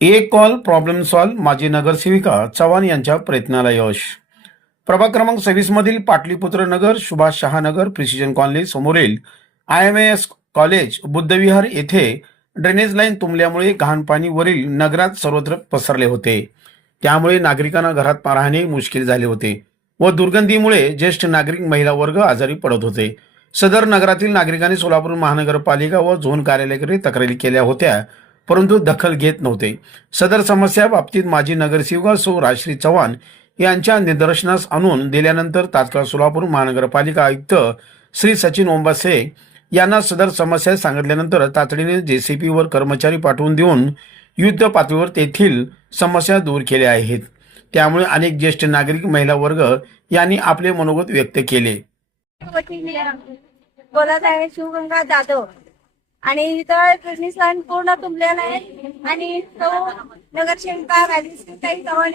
एक call problem solve माजी नगरसेविका चव्हाण यांच्या प्रयत्नाला यश. प्रभाग क्रमांक सव्वीस मधील पाटलीपुत्र नगर सुभाष शहानगर प्रिसिजन कॉलनी समोरील I M S college Buddhavihar येथे ड्रेनेज लाईन तुंबल्यामुळे घाण पाणी वरील नगरात सर्वत्र पसरले होते. त्यामुळे नागरिकांना घरात राहणे मुश्किल झाले होते व दुर्गंधीमुळे ज्येष्ठ नागरिक महिला वर्ग आजारी पडत होते. सदर नगरातील नागरिकांनी सोलापूर महानगरपालिका व झोन कार्यालयाकडे तक्रारी केल्या होत्या. परंतु दखल घेत नव्हते. सदर समस्या बाबतीत माजी नगरसेविका सौ राजश्री चव्हाण यांच्या निदर्शनास आणून दिल्यानंतर तात्काळ सोलापूर महानगरपालिका आयुक्त श्री सचिन ओंबासे यांना सदर समस्या सांगितल्यानंतर तातडीने जेसीपीवर कर्मचारी पाठवून देऊन युद्ध पातळीवर तेथील समस्या दूर केल्या आहेत. त्यामुळे अनेक ज्येष्ठ नागरिक महिला वर्ग यांनी आपले मनोगत व्यक्त केले. बोलत आहे शिवगंगा जाधव. आणि इथं बिझनेस पूर्ण तुंबलेला आहे. आणि तो नगरसेविका राजेश्रीताई चव्हाण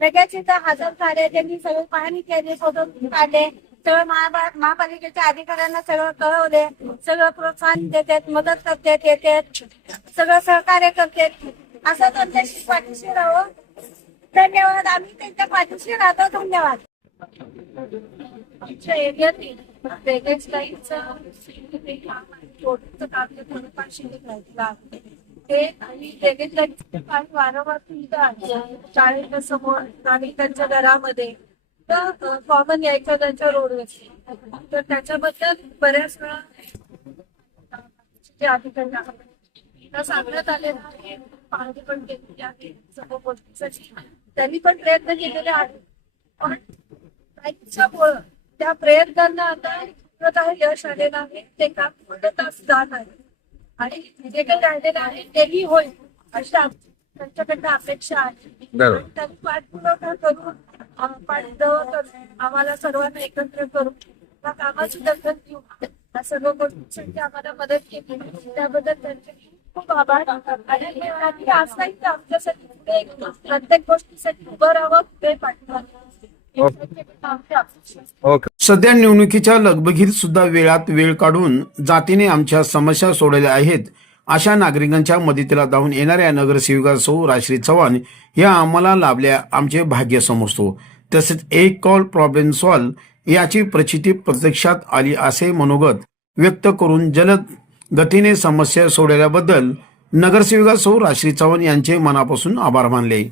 लगेच इथं हजर झाले. त्यांनी सगळं पाहणी केली शोधून काढले. सगळं महापालिकेच्या अधिकाऱ्यांना सगळं कळवले. सगळं प्रोत्साहन देतात मदत करतात येतात. सगळं सहकार्य करतात. असं त्यांच्याशी पाठीशी राहू धन्यवाद. आम्ही त्यांच्या पाठीशी राहतो. धन्यवाद. आमच्या एरियातील ड्रेनेज लाईनचं रोडचं काम जे थोडंफार शिल्लक राहिलेलं आहे ते आणि ड्रेनेज लाईनचं काम वारंवार तुमचं आहे शाळेच्या समोर नागरिकांच्या घरामध्ये तर कॉमन यायचं त्यांच्या रोडवर तर त्याच्याबद्दल बऱ्याच वेळा जे अधिकारी आहेत, सांगण्यात आले पाहणी पण केलेली आहे त्यांनी पण प्रयत्न केलेले आहेत. पण त्यांच्यामुळं त्या प्रयत्नांना आता पूर्णतः यश आलेलं आहे. ते काम पूर्णतः जात आहे. आणि जे काही राहिलेलं आहे तेही होईल अशी आम- त्यांच्याकडनं अपेक्षा आहे. बरोबर. त्यांनी पाठपुरावा करून पाठपुरावा करून आम्हाला सर्वांना एकत्र करून या कामाची दखल घेऊन या सर्व गोष्टींसाठी आम्हाला मदत केली. त्याबद्दल त्यांचे खूप आभार. आणि हे त्यांनी असंही आमच्यासाठी. पुढे प्रत्येक गोष्टीसाठी उभं राहावं पुढे पाठवावं. सध्या निवडणुकीच्या लगबगीत सुद्धा वेळात वेळ काढून जातीने आमच्या समस्या सोडवल्या आहेत. अशा नागरिकांच्या मदतीला धावून येणाऱ्या नगरसेविका सौ राजश्री चव्हाण या आम्हाला लाभल्या आमचे भाग्य समजतो. तसेच एक कॉल प्रॉब्लेम सॉल्व याची प्रचिती प्रत्यक्षात आली असे मनोगत व्यक्त करून जलद गतीने समस्या सोडवल्याबद्दल नगरसेविका सौ राश्री चव्हाण यांचे मनापासून आभार मानले.